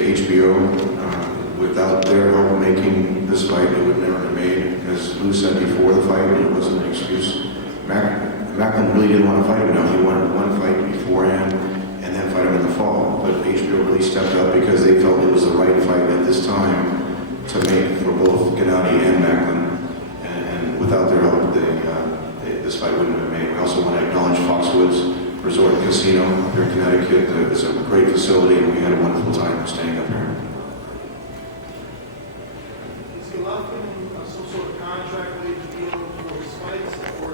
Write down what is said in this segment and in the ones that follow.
HBO. Without their help making this fight, it would never have made. As Lou said before the fight, it wasn't an excuse. Macklin really didn't want to fight him. No, he wanted one fight beforehand and then fight him in the fall. But HBO really stepped up because they felt it was the right fight at this time to make for both Gennady and Macklin. And without their help, this fight wouldn't have been made. We also want to acknowledge Foxwoods Resort and Casino up here in Connecticut. It's a great facility, and we had a wonderful time staying up here. Is Golovkin some sort of contract with HBO for his fights, or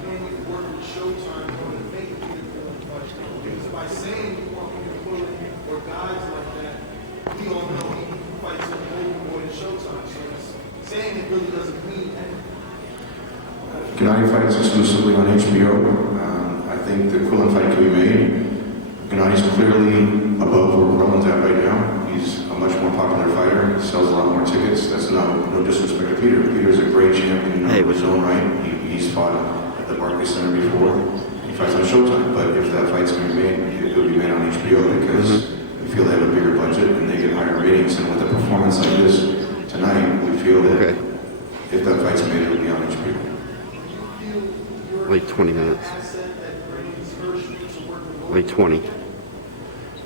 can he work with Showtime in order to make it to the fight? Because by saying you want me to put in or guys like that, we all know he fights in Overboard and Showtime. So saying it really doesn't mean anything. Gennady fights exclusively on HBO. I think the equivalent fight can be made. Gennady's clearly above where Quillen's at right now. He's a much more popular fighter. He sells a lot more tickets. That's no disrespect to Peter. Peter's a great champion in his own right. He's fought at the Barclays Center before. He fights on Showtime. But if that fight's going to be made, it will be made on HBO because we feel they have a bigger budget and they get higher ratings. And with a performance like this tonight, we feel that if that fight's made, it will be on HBO. Wait 20 minutes. Wait 20.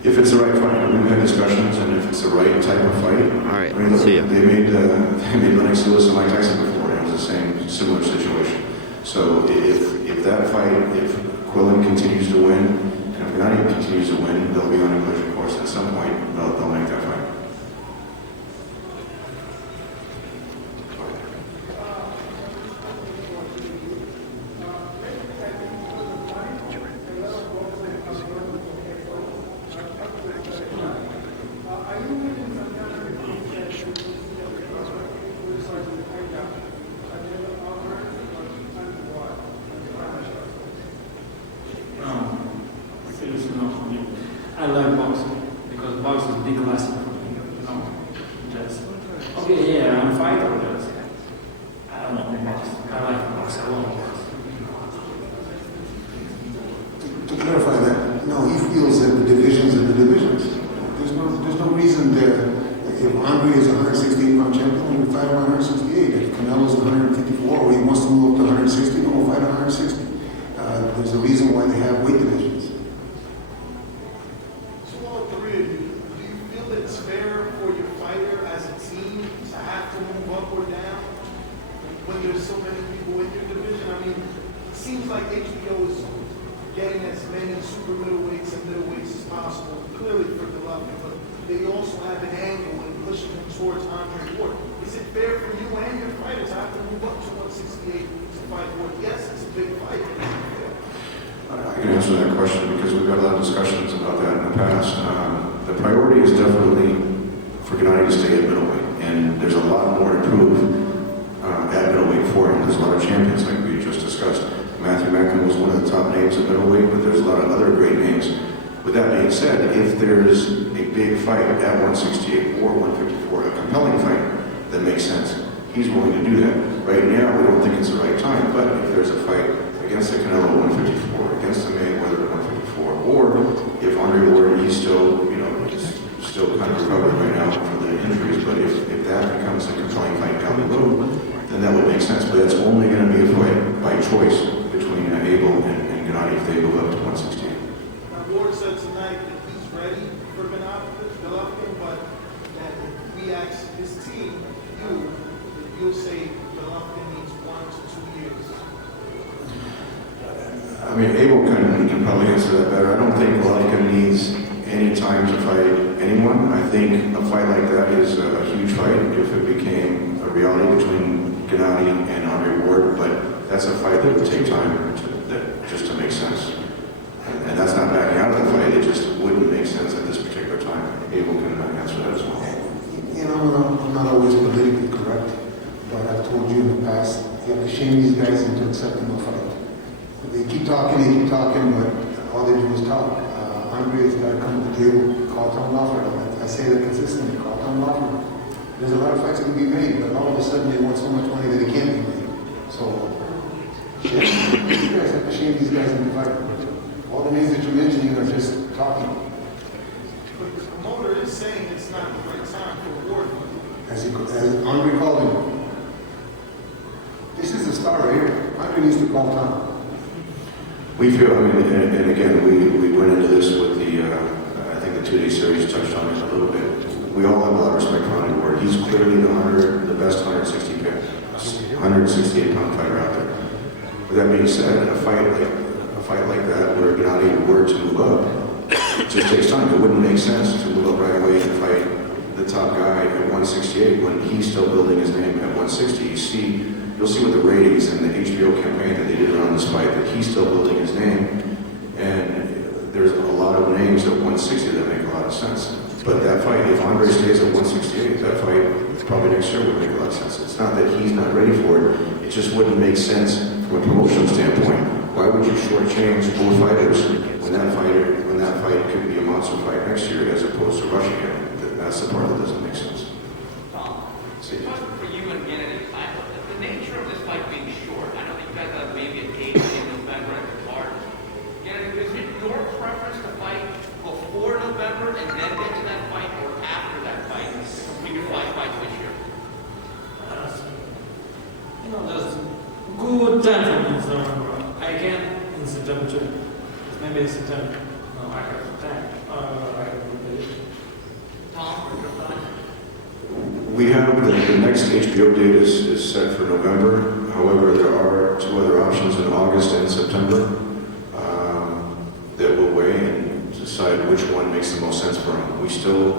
If it's the right fight, we've had discussions, and if it's the right type of fight. All right, I mean, look, see ya. They made Lennox Lewis and Mike Tyson before, and it was the same similar situation. So if that fight, if Quillen continues to win, and if Gennady continues to win, they'll be on a collision course. At some point, they'll make that fight. I love boxing because boxing is a big lesson for me. You know, just okay, yeah, I'm a fighter, but I don't know boxing. I like boxing. I love boxing. To clarify that, no, he feels that the divisions are the divisions. There's no reason that if Andre is a 168-pound champion, he would fight him 168. If Canelo's 154, or he wants to move up to 160, no, we'll fight 160. There's a reason why they have weight divisions. So all three of you, do you feel that it's fair for your fighter as a team to have to move up or down when there's so many people in your division? I mean, it seems like HBO is getting as many super middleweights and middleweights as possible, clearly for Golovkin, but they also have an angle in pushing him towards Andre Ward. Is it fair for you and your fighters to have to move up to 168 to fight Ward? Yes, it's a big fight. I can answer that question because we've had a lot of discussions about that in the past. The priority is definitely for Gennady to stay at middleweight, and there's a lot more to prove at middleweight for him. There's a lot of champions like we just discussed. Matthew Macklin was one of the top names at middleweight, but there's a lot of other great names. With that being said, if there's a big fight at 168 or 154, a compelling fight that makes sense, he's willing to do that. Right now, we don't think it's the right time, but if there's a fight against the Canelo at 154, against the Mayweather at 154, or if Andre Ward, he's still, he's still kind of recovering right now from the injuries, but if that becomes a compelling fight down the road, then that would make sense. But it's only going to be a fight by choice between Abel and Gennady if they move up to 168. Now, Ward said tonight that he's ready for Golovkin, but that if we ask his team, you'll say Golovkin needs 1 to 2 years. I mean, Abel can probably answer that better. I don't think Golovkin needs any time to fight anyone. I think a fight like that is a huge fight if it became a reality between Gennady and Andre Ward, but that's a fight that would take time just to make sense. And that's not backing out of the fight, it just wouldn't make sense at this particular time. Abel can answer that as well. I'm not always politically correct, but I've told you in the past, you have to shame these guys into accepting a fight. They keep talking, but all they do is talk. Andre's got to come to the table, call Tom Lawler. I say that consistently, call Tom Lawler. There's a lot of fights that can be made, but all of a sudden they want so much money that it can't be made. So, you guys have to shame these guys into fighting. All the names that you're mentioning are just talking. But the promoter is saying it's not the right time for award money. As Andre called him, this is the star right here. Andre needs to call Tom. We feel, I mean, and again, we went into this with I think the 2-day series touched on it a little bit. We all have a lot of respect for Andre Ward. He's clearly the best 168-pound fighter out there. With that being said, a fight like that, where Gennady were to move up, it just takes time. It wouldn't make sense to move up right away and fight the top guy at 168 when he's still building his name at 160. You'll see with the ratings and the HBO campaign that they did around this fight that he's still building his name, and there's a lot of names at 160 that make a lot of sense. But that fight, if Andre stays at 168, that fight probably next year would make a lot of sense. It's not that he's not ready for it, it just wouldn't make sense from a promotional standpoint. Why would you shortchange both fighters when that fight could be a monster fight next year as opposed to rushing it? That's the part that doesn't make sense. Tom, question for you and Gennady. The nature of this fight being short, I know that you guys have maybe a date in November at the card. Gennady, is it your preference to fight before November and then get to that fight, or after that fight to complete your 5 fights this year? Just good time for me in November. I can in September too. Maybe in September. No, I have time. I have good days. Tom, your thoughts? We have the next HBO date is set for November. However, there are 2 other options in August and September that we'll weigh and decide which one makes the most sense for him. We still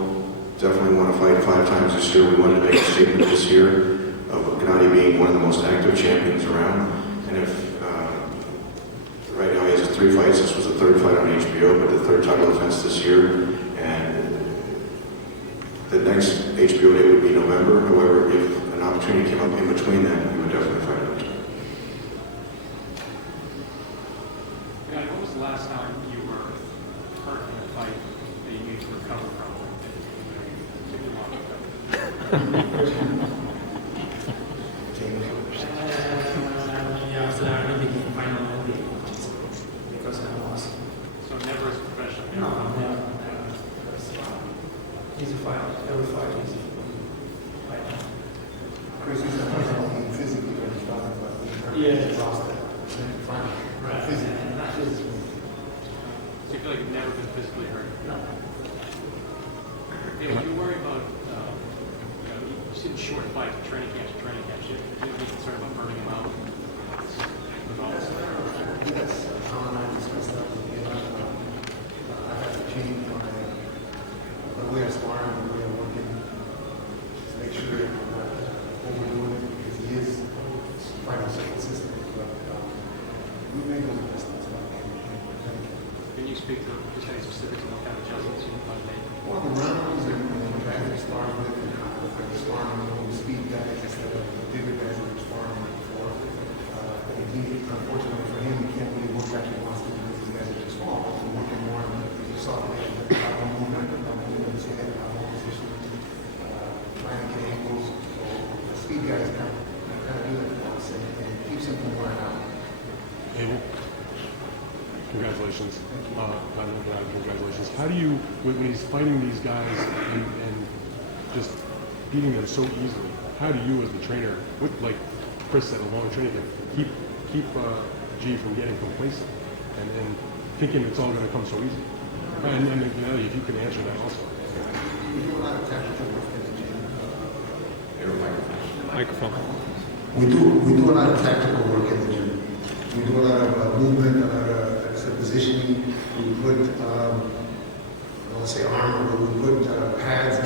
definitely want to fight 5 times this year. We wanted to make a statement this year of Gennady being one of the most active champions around. And if right now he has 3 fights, this was the 3rd fight on HBO, but the 3rd title defense this year. And the next HBO date would be November. However, if an opportunity came up in between then, we would definitely fight it. Yeah, when was the last time you were hurt in a fight that you need to recover from? After I really became final because I lost. So never as a professional? No, never. Easy fight. Every fight easy. Chris is not healthy physically, but he's talking about being hurt. Yeah. He's lost it. Right. Physically. Not physically. So you feel like you've never been physically hurt? No. Yeah, would you worry about, you see the short fight, training camps, you would be concerned about burning them out? Yes, Tom and I discussed that with him. I have to change the way I spar and the way I'm working to make sure that overdoing it because he is fighting so consistently. But we made those adjustments. Can you speak to just any specifics about kind of adjustments you might make? Well, the rounds and the guys that spar with, like the sparring, speed guys instead of the bigger guys that were sparring before. And unfortunately for him, he can't really work like he wants to because these guys are just small. He's working more on the soft edge, the movement, his head, position, trying to get angles. So the speed guys kind of do that for us and it keeps him from wearing out. Abel, congratulations. Congratulations. How do you, when he's fighting these guys and just beating them so easily, how do you as the trainer, like Chris said, a long training camp, keep G from getting complacent and thinking it's all going to come so easy? And if you can answer that also. We do a lot of tactical work in the gym. Microphone. We do a lot of tactical work in the gym. We do a lot of movement, a lot of positioning. We put, I don't say armor, but we put pads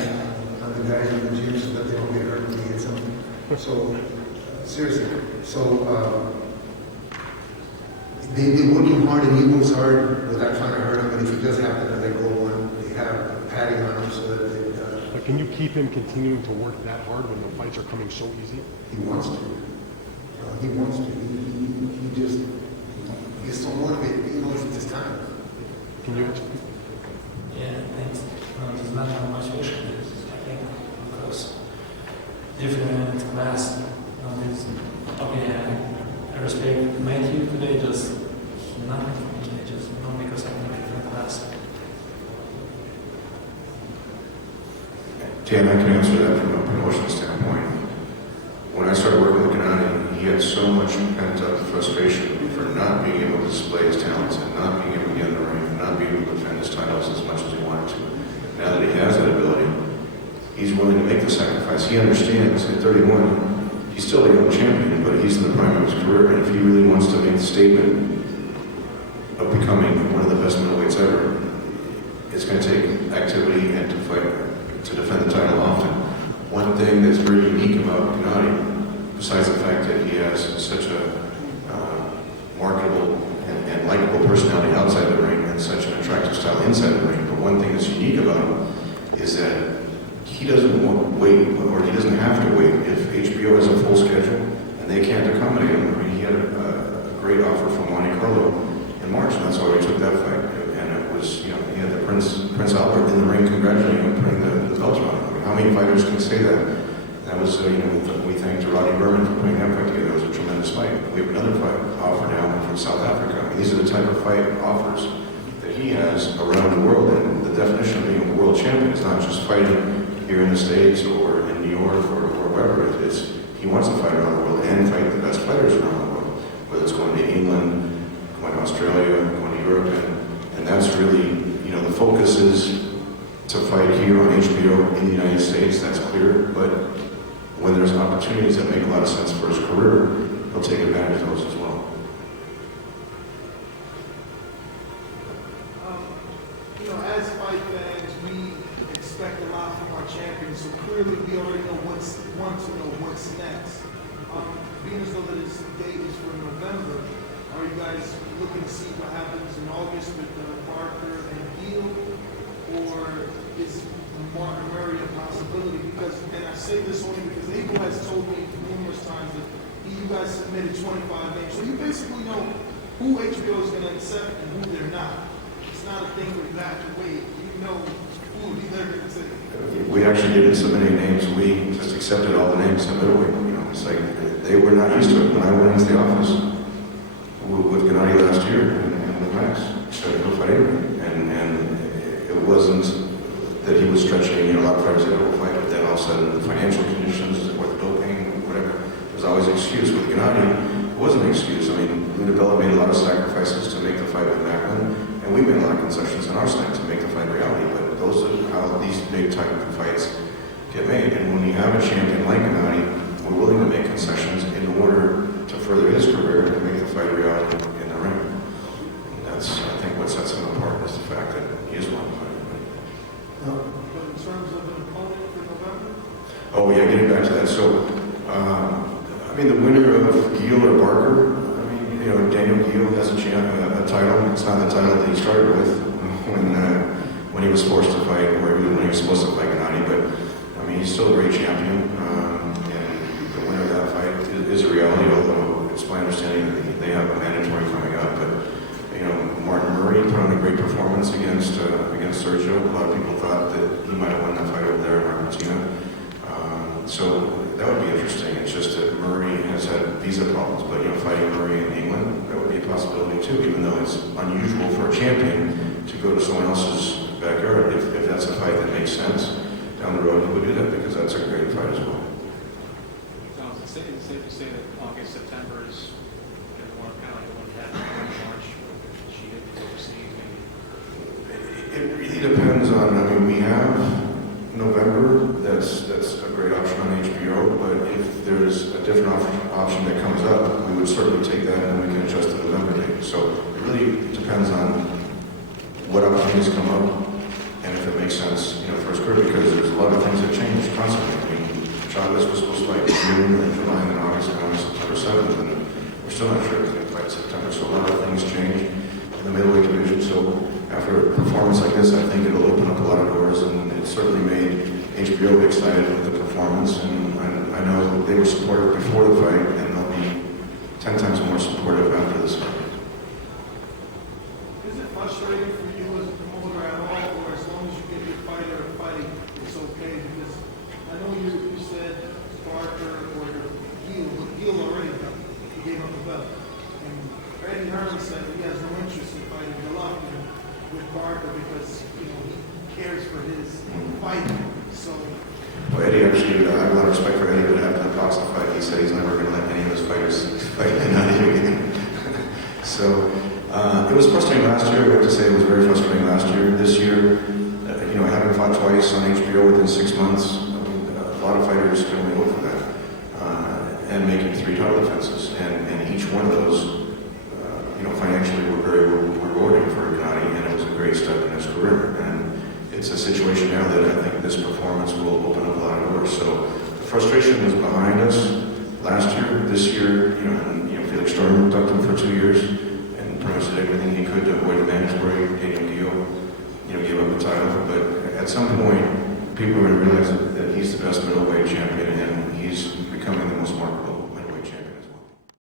on the guys in the gym so that they don't get hurt when they get something. So, seriously. So, they're working hard and he works hard without trying to hurt him. But if he does happen to let go one, they have padding on him so that they. But can you keep him continuing to work that hard when the fights are coming so easy? He wants to. He wants to. He gets so motivated. He knows it's his time. Can you? Yeah, thanks. There's not that much motivation. I think because different class. Okay, I respect Matthew today. Just nothing for me. Just because I'm in a different class. Dan, I can answer that from a promotion standpoint. When I started working with Gennady, he had so much pent-up frustration for not being able to display his talents and not being able to get in the ring and not being able to defend his titles as much as he wanted to. Now that he has that ability, he's willing to make the sacrifice. He understands at 31, he's still a young champion, but he's in the prime of his career, and if he really wants to make the statement of becoming one of the best middleweights ever, it's going to take activity and to fight, to defend the title often. One thing that's very unique about Gennady, besides the fact that he has such a marketable and likable personality outside the ring and such an attractive style inside the ring, but one thing that's unique about him is that he doesn't want to wait, or he doesn't have to wait. If HBO has a full schedule and they can't accommodate him, I mean, he had a great offer from Monte Carlo in March, and that's why we took that fight. And it was, you know, he had the Prince Albert in the ring congratulating him, putting the belts on him. I mean, how many fighters can say that? That was, you know, we thanked Rodney Berman for putting that fight together. It was a tremendous fight. We have another fight offer now from South Africa. I mean, these are the type of fight offers that he has around the world. And the definition of being a world champion is not just fighting here in the States or in New York or wherever. It's he wants to fight around the world and fight the best fighters around the world, whether it's going to England, going to Australia, going to Europe, and that's really, you know, the focus is to fight here on HBO in the United States. That's clear, but when there's opportunities that make a lot of sense for his career, he'll take advantage of those as well. You know, as fight fans, we expect a lot from our champions, so clearly we already want to know what's next. Being as though that this date is for November, are you guys looking to see what happens in August with Barker and Gill, or is Martin Murray a possibility? Because, and I say this only because Abel has told me numerous times that you guys submitted 25 names, so you basically know who HBO is going to accept and who they're not. It's not a thing where you have to wait. You know who they're going to take. We actually didn't submit any names. We just accepted all the names in middleweight. You know, it's like they were not used to it. When I went into the office with Gennady last year and with Max, said he'll fight anybody, and it wasn't that he was stretching. You know, a lot of fighters said, "Oh, we'll fight," but then all of a sudden the financial conditions, or the doping, whatever, there's always an excuse. With Gennady, it wasn't an excuse. I mean, Luna Bella made a lot of sacrifices to make the fight with Macklin, and we made a lot of concessions on our side to make the fight reality. But those are how these big type of fights get made. And when you have a champion like Gennady, we're willing to make concessions in order to further his career and make the fight reality in the ring. And that's, I think, what sets him apart is the fact that he is one fighter. But in terms of an opponent for November? Oh yeah, getting back to that. So, I mean, the winner of Gill or Barker, I mean, you know, Daniel Gill has a title. It's not the title that he started with when he was forced to fight, or when he was supposed to fight Gennady. But I mean, he's still a great champion, and the winner of that fight is a reality. Although it's my understanding that they have a mandatory coming up. But you know, Martin Murray put on a great performance against Sergio. A lot of people thought that he might have won that fight over there in Argentina. So that would be interesting. It's just that Murray has had visa problems, but you know, fighting Murray in England, that would be a possibility too. Even though it's unusual for a champion to go to someone else's backyard, if that's a fight that makes sense down the road, he would do that because that's a great fight as well. So it's safe to say that August, September is more kind of like the one that happened in March, she did overseas maybe. It really depends on. I mean, we have November. That's a great option on HBO. But if there's a different option that comes up, we would certainly take that, and then we can adjust the November date. So it really depends on what opportunities come up, and if it makes sense, you know, for his career, because there's a lot of things that change constantly. I mean, Chavez was supposed to fight in June and July and August, and September 7th, and we're still not sure if he's going to fight in September. So a lot of things change in the middleweight division. So after a performance like this, I think it'll open up a lot of doors, and it certainly made HBO excited with the performance. And I know they were supportive before the fight, and they'll be 10 times more supportive after this fight. Is it frustrating for you as a promoter at all, or as long as you give your fighter a fight, it's okay? Because I know you said Barker or Gill, but Gill already he gave up the belt. And Eddie Hearn said he has no interest in fighting Golovkin with Barker because, you know, he cares for his fighting. So Well, Eddie actually, I have a lot of respect for Eddie, but after the boxing fight, he said he's never going to let any of his fighters fight Gennady again. So it was frustrating last year. I have to say it was very frustrating last year. This year, having fought twice on HBO within 6 months, a lot of fighters can only hope for that. And making 3 title defenses, and each one of those, financially were very rewarding for Gennady, and it was a great step in his career. And it's a situation now that I think this performance will open up a lot of doors. So the frustration was behind us last year. This year, Felix Sturm ducked him for 2